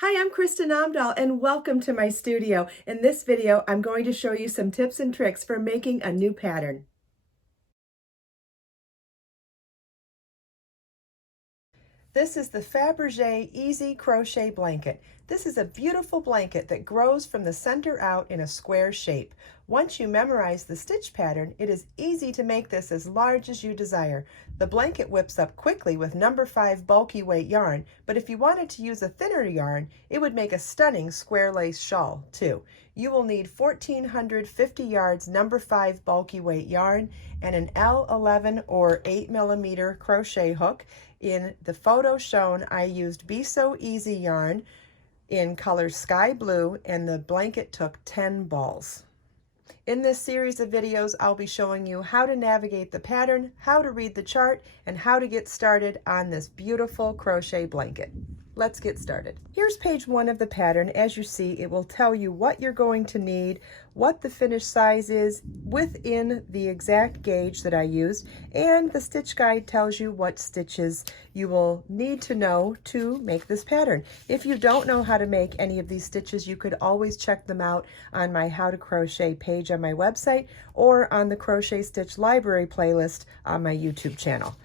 Hi, I'm Kristin Omdahl and welcome to my studio. In this video, I'm going to show you some tips and tricks for making a new pattern. This is the Faberge Easy Crochet Blanket. This is a beautiful blanket that grows from the center out in a square shape. Once you memorize the stitch pattern, it is easy to make this as large as you desire. The blanket whips up quickly with number 5 bulky weight yarn, but if you wanted to use a thinner yarn, it would make a stunning square lace shawl too. You will need 1450 yards number 5 bulky weight yarn and an L11 or 8mm crochet hook. In the photo shown, I used Be So Easy yarn in color sky blue, and the blanket took 10 balls. In this series of videos, I'll be showing you how to navigate the pattern, how to read the chart, and how to get started on this beautiful crochet blanket. Let's get started. Here's page 1 of the pattern. As you see, it will tell you what you're going to need, what the finished size is within the exact gauge that I used, and the stitch guide tells you what stitches you will need to know to make this pattern. If you don't know how to make any of these stitches, you could always check them out on my How to Crochet page on my website or on the Crochet Stitch Library playlist on my YouTube channel.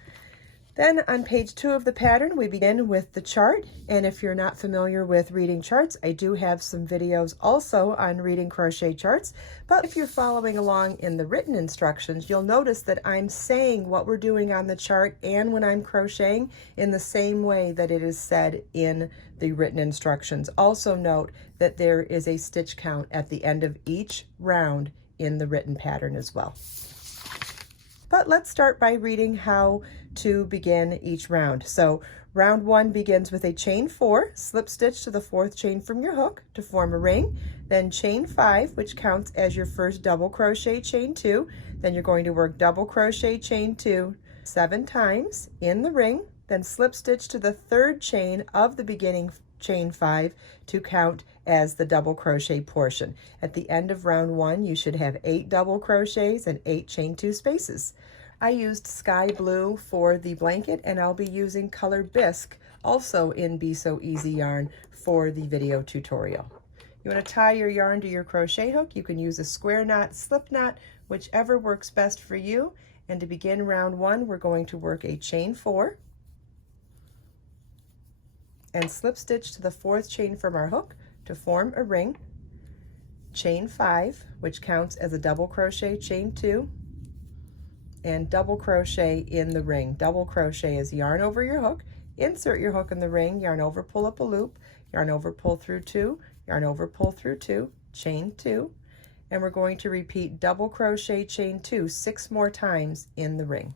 Then on page 2 of the pattern, we begin with the chart. And if you're not familiar with reading charts, I do have some videos also on reading crochet charts. But if you're following along in the written instructions, you'll notice that I'm saying what we're doing on the chart and when I'm crocheting in the same way that it is said in the written instructions. Also note that there is a stitch count at the end of each round in the written pattern as well. But let's start by reading how to begin each round. So round 1 begins with a chain 4, slip stitch to the 4th chain from your hook to form a ring, then chain 5, which counts as your first double crochet chain 2, then you're going to work double crochet chain 2 7 times in the ring, then slip stitch to the 3rd chain of the beginning chain 5 to count as the double crochet portion. At the end of round 1, you should have 8 double crochets and 8 chain 2 spaces. I used sky blue for the blanket, and I'll be using color bisque also in Be So Easy yarn for the video tutorial. You want to tie your yarn to your crochet hook. You can use a square knot, slip knot, whichever works best for you. And to begin round 1, we're going to work a chain 4 and slip stitch to the 4th chain from our hook to form a ring, chain 5, which counts as a double crochet chain 2, and double crochet in the ring. Double crochet is yarn over your hook, insert your hook in the ring, yarn over, pull up a loop, yarn over, pull through 2, yarn over, pull through 2, chain 2, and we're going to repeat double crochet chain 2 6 more times in the ring.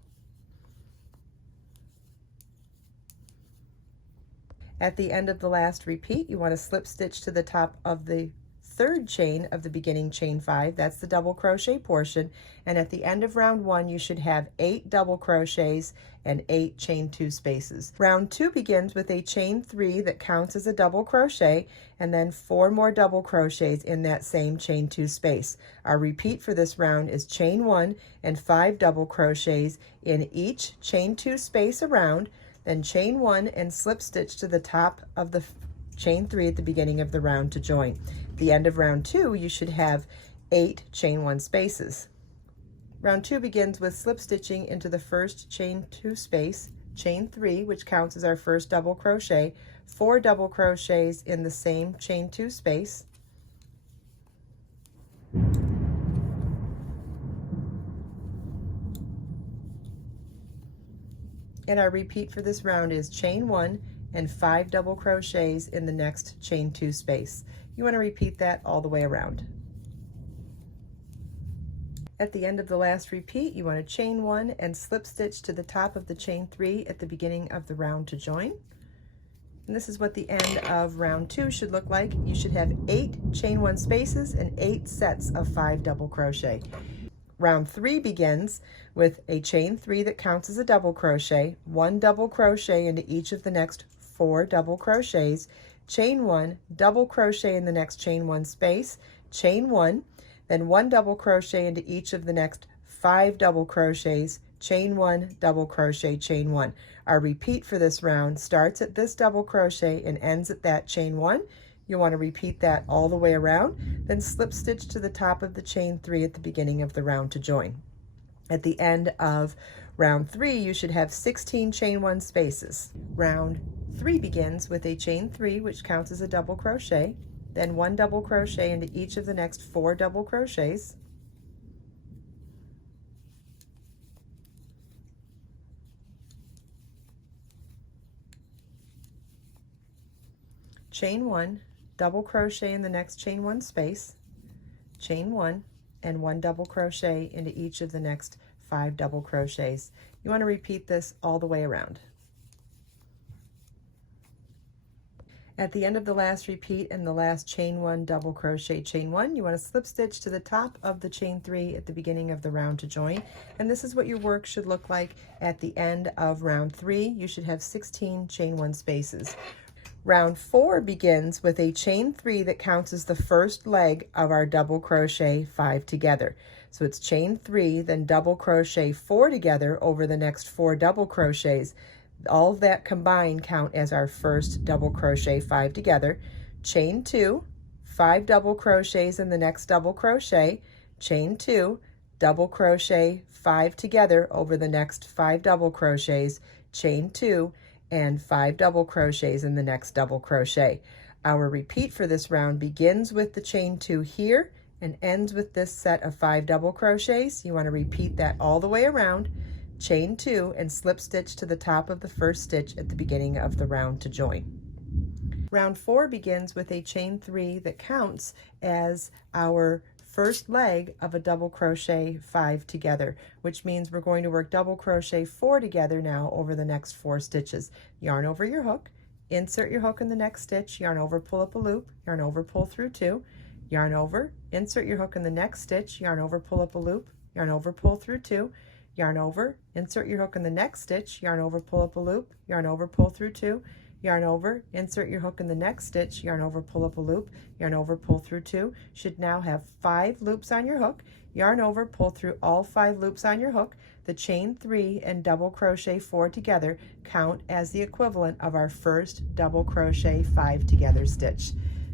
At the end of the last repeat, you want to slip stitch to the top of the 3rd chain of the beginning chain 5. That's the double crochet portion. And at the end of round 1, you should have 8 double crochets and 8 chain 2 spaces. Round 2 begins with a chain 3 that counts as a double crochet, and then 4 more double crochets in that same chain 2 space. Our repeat for this round is chain 1 and 5 double crochets in each chain 2 space around, then chain 1 and slip stitch to the top of the chain 3 at the beginning of the round to join. At the end of round 2, you should have 8 chain 1 spaces. Round 2 begins with slip stitching into the first chain 2 space, chain 3, which counts as our first double crochet, 4 double crochets in the same chain 2 space, and our repeat for this round is chain 1 and 5 double crochets in the next chain 2 space. You want to repeat that all the way around. At the end of the last repeat, you want to chain 1 and slip stitch to the top of the chain 3 at the beginning of the round to join. And this is what the end of round 2 should look like. You should have 8 chain 1 spaces and 8 sets of 5 double crochet. Round 3 begins with a chain 3 that counts as a double crochet, 1 double crochet into each of the next 4 double crochets, chain 1, double crochet in the next chain 1 space, chain 1, then 1 double crochet into each of the next 5 double crochets, chain 1, double crochet, chain 1. Our repeat for this round starts at this double crochet and ends at that chain 1. You want to repeat that all the way around, then slip stitch to the top of the chain 3 at the beginning of the round to join. At the end of round 3, you should have 16 chain 1 spaces. Round 3 begins with a chain 3, which counts as a double crochet, then 1 double crochet into each of the next 4 double crochets. Chain 1, double crochet in the next chain 1 space, chain 1, and 1 double crochet into each of the next 5 double crochets. You want to repeat this all the way around. At the end of the last repeat and the last chain 1, double crochet, chain 1, you want to slip stitch to the top of the chain 3 at the beginning of the round to join. And this is what your work should look like at the end of round 3. You should have 16 chain 1 spaces. Round 4 begins with a chain 3 that counts as the first leg of our double crochet 5 together. So it's chain 3, then double crochet 4 together over the next 4 double crochets. All of that combined count as our first double crochet 5 together. Chain 2, 5 double crochets in the next double crochet, chain 2, double crochet 5 together over the next 5 double crochets, chain 2, and 5 double crochets in the next double crochet. Our repeat for this round begins with the chain 2 here and ends with this set of 5 double crochets. You want to repeat that all the way around, chain 2, and slip stitch to the top of the first stitch at the beginning of the round to join. Round 4 begins with a chain 3 that counts as our first leg of a double crochet 5 together, which means we're going to work double crochet 4 together now over the next 4 stitches. Yarn over your hook, insert your hook in the next stitch, yarn over, pull up a loop, yarn over, pull through 2, yarn over, insert your hook in the next stitch, yarn over, pull up a loop, yarn over, pull through 2, yarn over, insert your hook in the next stitch, yarn over, pull up a loop, yarn over, pull through 2, yarn over, insert your hook in the next stitch, yarn over, pull up a loop, yarn over, pull through 2. Should now have 5 loops on your hook, yarn over, pull through all 5 loops on your hook. The chain 3 and double crochet 4 together count as the equivalent of our first double crochet 5 together stitch.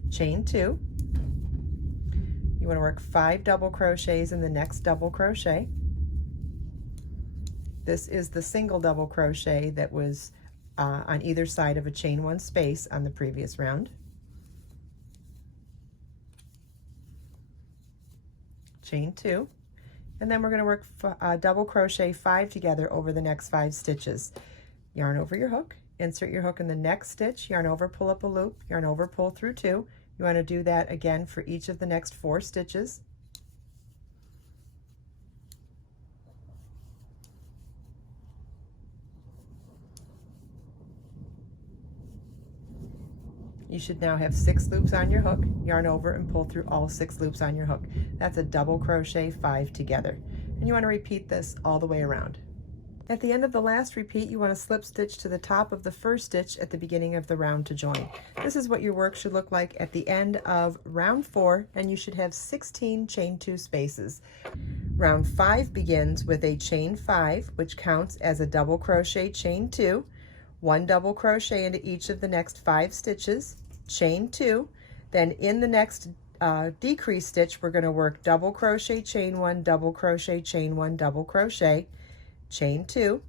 Chain 2, you want to work 5 double crochets in the next double crochet. This is the single double crochet that was on either side of a chain 1 space on the previous round. Chain 2, and then we're going to work double crochet 5 together over the next 5 stitches. Yarn over your hook, insert your hook in the next stitch, yarn over, pull up a loop, yarn over, pull through 2. You want to do that again for each of the next 4 stitches. You should now have 6 loops on your hook, yarn over and pull through all 6 loops on your hook. That's a double crochet 5 together. And you want to repeat this all the way around. At the end of the last repeat, you want to slip stitch to the top of the first stitch at the beginning of the round to join. This is what your work should look like at the end of round 4, and you should have 16 chain 2 spaces. Round 5 begins with a chain 5, which counts as a double crochet chain 2, 1 double crochet into each of the next 5 stitches, chain 2, then in the next decrease stitch we're going to work double crochet chain 1, double crochet chain 1, double crochet, chain 2,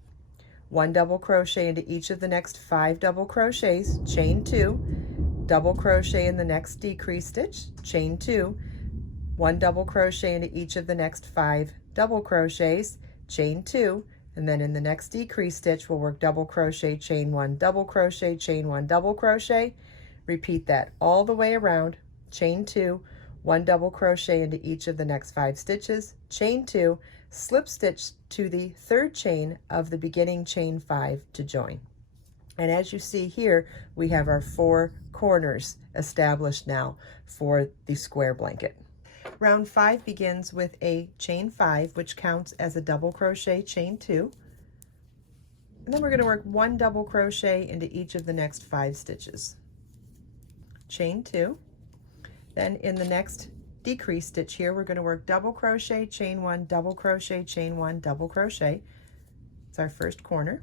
1 double crochet into each of the next 5 double crochets, chain 2, double crochet in the next decrease stitch, chain 2, 1 double crochet into each of the next 5 double crochets, chain 2, and then in the next decrease stitch we'll work double crochet chain 1, double crochet chain 1, double crochet. Repeat that all the way around, chain 2, 1 double crochet into each of the next 5 stitches, chain 2, slip stitch to the 3rd chain of the beginning chain 5 to join. And as you see here, we have our 4 corners established now for the square blanket. Round 5 begins with a chain 5, which counts as a double crochet chain 2. And then we're going to work 1 double crochet into each of the next 5 stitches. Chain 2. Then in the next decrease stitch here, we're going to work double crochet chain 1, double crochet chain 1, double crochet, It's our first corner.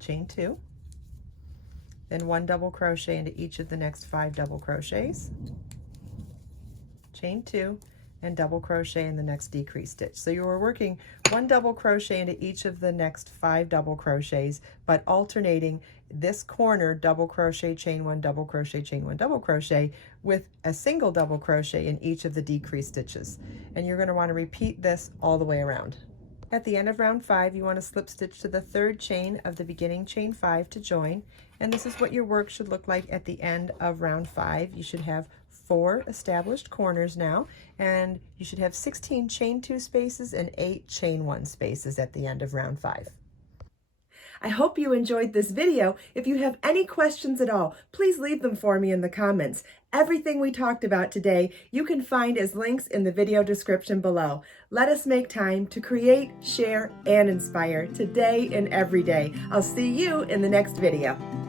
Chain 2, then 1 double crochet into each of the next 5 double crochets, chain 2, and double crochet in the next decrease stitch. So you are working 1 double crochet into each of the next 5 double crochets, but alternating this corner double crochet, chain 1, double crochet, chain 1, double crochet with a single double crochet in each of the decrease stitches. And you're going to want to repeat this all the way around. At the end of round 5, you want to slip stitch to the 3rd chain of the beginning chain 5 to join, and this is what your work should look like at the end of round 5. You should have 4 established corners now, and you should have 16 chain 2 spaces and 8 chain 1 spaces at the end of round 5. I hope you enjoyed this video. If you have any questions at all, please leave them for me in the comments. Everything we talked about today you can find as links in the video description below. Let us make time to create, share, and inspire today and every day. I'll see you in the next video.